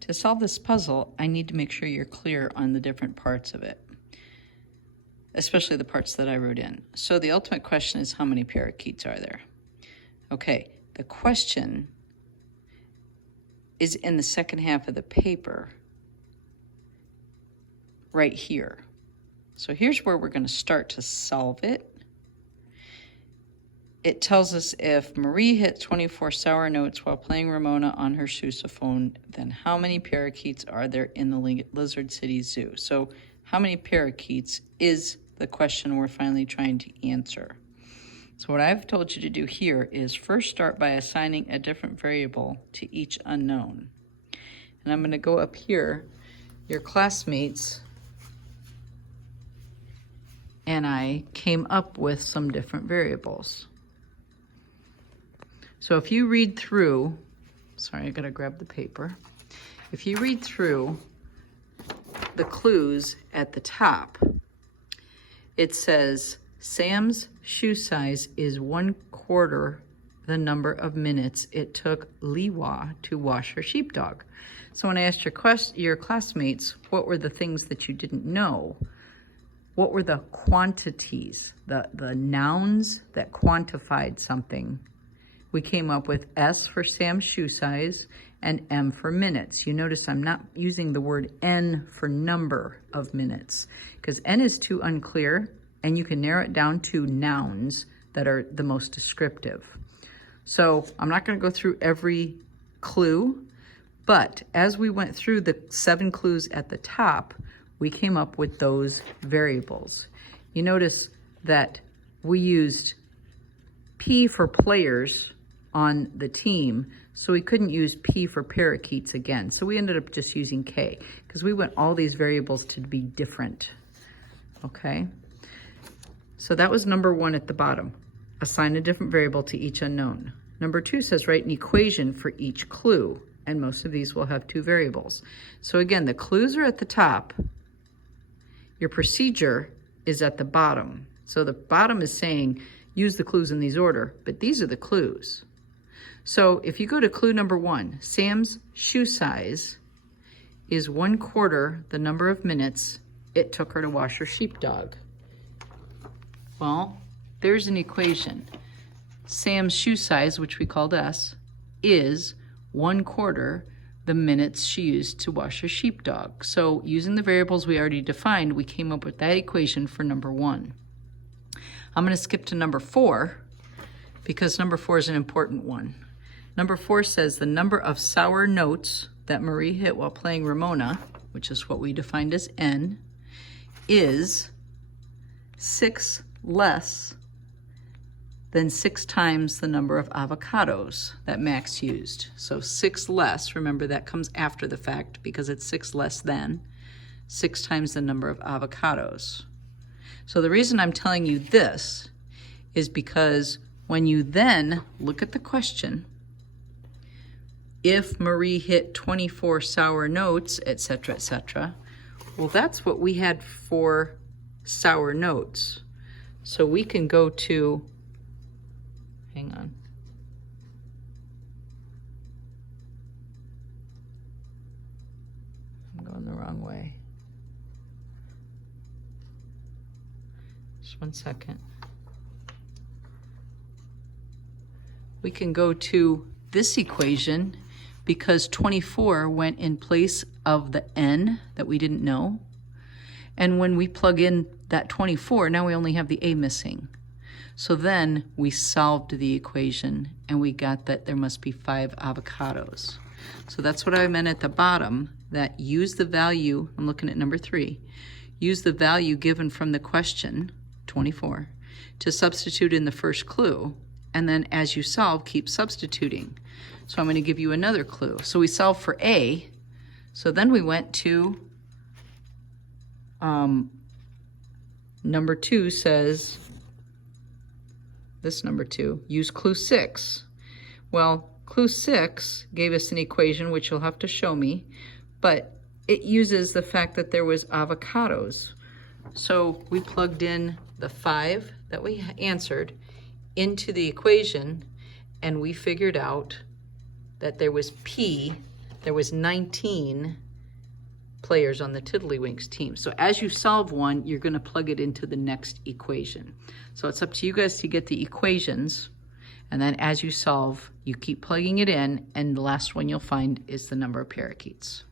To solve this puzzle, I need to make sure you're clear on the different parts of it, especially the parts that I wrote in. So the ultimate question is, how many parakeets are there? Okay, the question is in the second half of the paper, right here. So here's where we're going to start to solve it. It tells us if Marie hit 24 sour notes while playing Ramona on her sousaphone, then how many parakeets are there in the Lizard City Zoo? So how many parakeets is the question we're finally trying to answer. So what I've told you to do here is first start by assigning a different variable to each unknown. And I'm going to go up here, your classmates, and I came up with some different variables. So if you read through, sorry, I gotta grab the paper. If you read through the clues at the top, it says Sam's shoe size is 1/4 the number of minutes it took Liwa to wash her sheepdog. So when I asked your classmates what were the things that you didn't know, what were the quantities, the nouns that quantified something, we came up with S for Sam's shoe size and M for minutes. You notice I'm not using the word N for number of minutes because N is too unclear, and you can narrow it down to nouns that are the most descriptive. So I'm not going to go through every clue, but as we went through the 7 clues at the top, we came up with those variables. You notice that we used P for players on the team, so we couldn't use P for parakeets again. So we ended up just using K because we want all these variables to be different. Okay, so that was number 1 at the bottom. Assign a different variable to each unknown. Number 2 says write an equation for each clue, and most of these will have 2 variables. So again, the clues are at the top. Your procedure is at the bottom. So the bottom is saying use the clues in these order, but these are the clues. So if you go to clue number 1, Sam's shoe size is 1/4 the number of minutes it took her to wash her sheepdog. Well, there's an equation. Sam's shoe size, which we called S, is 1/4 the minutes she used to wash her sheepdog. So using the variables we already defined, we came up with that equation for number 1. I'm going to skip to number 4 because number 4 is an important one. Number 4 says the number of sour notes that Marie hit while playing Ramona, which is what we defined as N, is 6 less than 6 times the number of avocados that Max used. So 6 less, remember that comes after the fact because it's 6 less than 6 times the number of avocados. So the reason I'm telling you this is because when you then look at the question, if Marie hit 24 sour notes, etc., well, that's what we had for sour notes. So we can go to, hang on. I'm going the wrong way. Just 1 second. We can go to this equation because 24 went in place of the N that we didn't know. And when we plug in that 24, now we only have the A missing. So then we solved the equation and we got that there must be 5 avocados. So that's what I meant at the bottom, that use the value, I'm looking at number 3, use the value given from the question, 24, to substitute in the first clue. And then as you solve, keep substituting. So I'm going to give you another clue. So we solved for A. So then we went to number 2 says, this number 2, use clue 6. Well, clue 6 gave us an equation, which you'll have to show me, but it uses the fact that there was avocados. So we plugged in the 5 that we answered into the equation, and we figured out that there was P there was 19 players on the Tiddlywinks team. So as you solve one, you're gonna plug it into the next equation. So it's up to you guys to get the equations, and then as you solve, you keep plugging it in, and the last one you'll find is the number of parakeets.